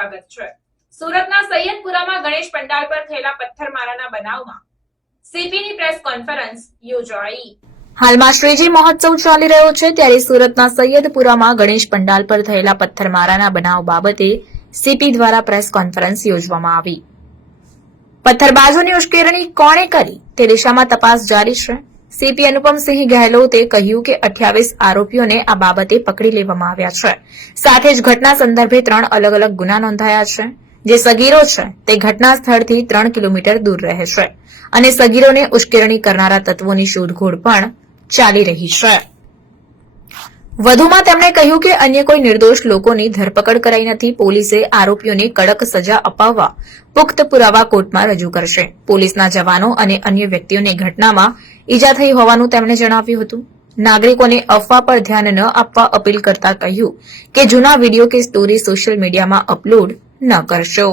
સ્વાગત છે। સુરતના સૈયદપુરામાં ગણેશ પંડાલ પર થયેલા પથ્થરમારાના બનાવમાં સીપીની પ્રેસ કોન્ફરન્સ યોજાઈ। હાલમાં શ્રીજી મહોત્સવ ચાલી રહ્યો છે, ત્યારે સુરતના સૈયદપુરામાં ગણેશ પંડાલ પર થયેલા પથ્થરમારાના બનાવ બાબતે સીપી દ્વારા પ્રેસ કોન્ફરન્સ યોજવામાં આવી। પથ્થરબાજોની ઉશ્કેરણી કોણે કરી તે દિશામાં તપાસ જારી છે। સીપી અનુપમસિંહ ગહેલોતે કહ્યું કે 28 આરોપીઓને આ બાબતે પકડી લેવામાં આવ્યા છે। સાથે જ ઘટના સંદર્ભે 3 અલગ અલગ ગુના નોંધાયા છે। જે સગીરો છે તે ઘટના સ્થળથી 3 કિલોમીટર દૂર રહે છે અને સગીરોને ઉશ્કેરણી કરનારા તત્વોની શોધખોળ પણ ચાલી રહી છે। વધુમાં તેમણે કહ્યું કે અન્ય કોઈ નિર્દોષ લોકોની ધરપકડ કરાઈ નથી। પોલીસે આરોપીઓને કડક સજા અપાવવા પુખ્ત પુરાવા કોર્ટમાં રજૂ કરશે। પોલીસના જવાનો અને અન્ય વ્યક્તિઓને ઘટનામાં ઈજા થઈ હોવાનું તેમણે જણાવ્યું હતું। નાગરિકોને અફવા પર ધ્યાન ન આપવા અપીલ કરતા કહ્યું કે જૂના વિડીયો કે સ્ટોરી સોશિયલ મીડિયામાં અપલોડ ન કરશો।